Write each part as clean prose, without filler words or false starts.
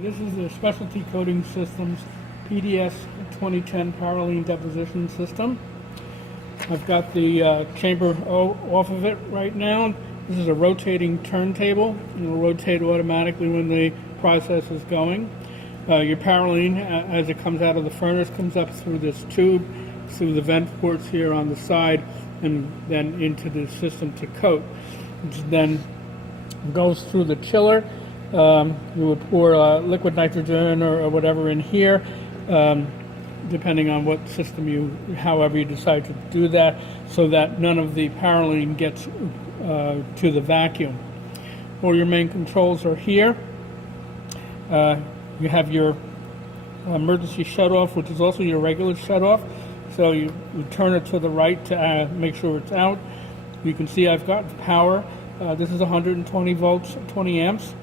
This is the Specialty Coating Systems PDS 2010 Parylene deposition system. I've got the chamber off of it right now. This is a rotating turntable. It will rotate automatically when the process is going. Your Parylene, as it comes out of the furnace, comes up through this tube, through the vent ports here on the side, and then into the system to coat, which then goes through the chiller. You would pour liquid nitrogen or whatever in here, depending on what system however you decide to do that, so that none of the Parylene gets to the vacuum. All your main controls are here. You have your emergency shutoff, which is also your regular shutoff. So you turn it to the right to make sure it's out. You can see I've got power. This is 120 volts, 20 amps.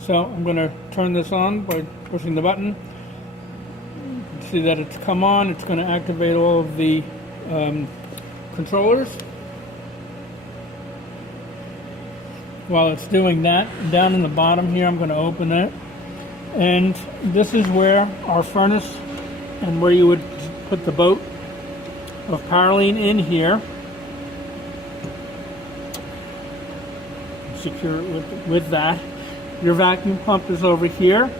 So I'm going to turn this on by pushing the button. You can see that it's come on. It's going to activate all of the controllers. While it's doing that, down in the bottom here, I'm going to open it. And this is where our furnace and where you would put the boat of Parylene in here. Secure it with that. Your vacuum pump is over here.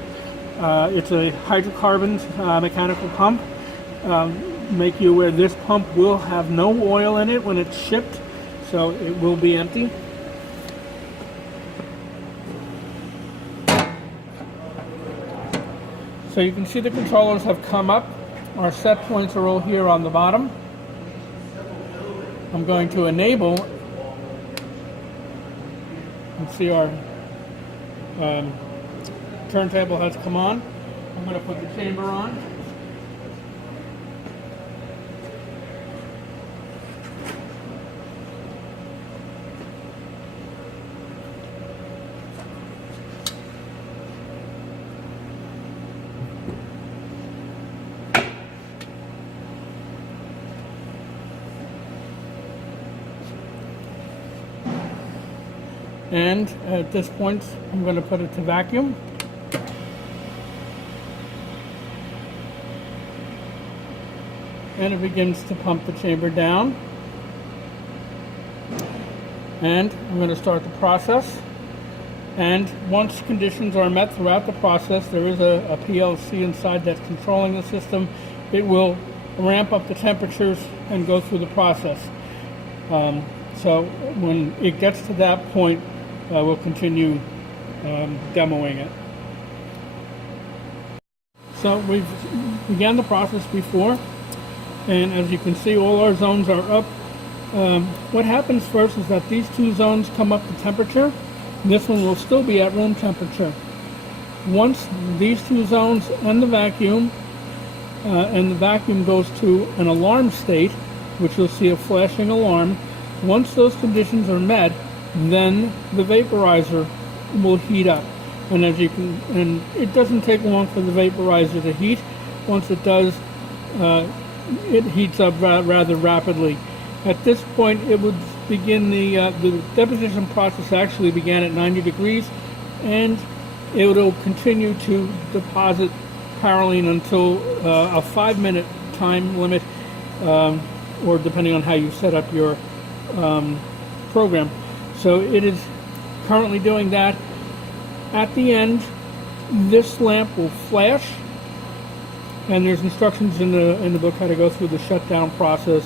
It's a hydrocarbon mechanical pump. Make you aware this pump will have no oil in it when it's shipped, so it will be empty. So you can see the controllers have come up. Our set points are all here on the bottom. I'm going to enable. You can see our turntable has come on. I'm going to put the chamber on. And at this point, I'm going to put it to vacuum. And it begins to pump the chamber down. And I'm going to start the process. And once conditions are met throughout the process, there is a PLC inside that's controlling the system. It will ramp up the temperatures and go through the process. So when it gets to that point, we'll continue demoing it. So we've began the process before, and as you can see, all our zones are up. What happens first is that these two zones come up to temperature. This one will still be at room temperature. Once these two zones and the vacuum goes to an alarm state, which you'll see a flashing alarm. Once those conditions are met, then the vaporizer will heat up, and it doesn't take long for the vaporizer to heat. Once it does, it heats up rather rapidly. At this point, it would begin the deposition process. Actually began at 90 degrees, and it will continue to deposit Parylene until a 5-minute time limit, or depending on how you set up your program. So it is currently doing that. At the end, this lamp will flash, and there's instructions in the book how to go through the shutdown process,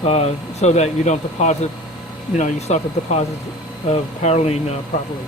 so that you don't deposit, you stop the deposit of Parylene properly.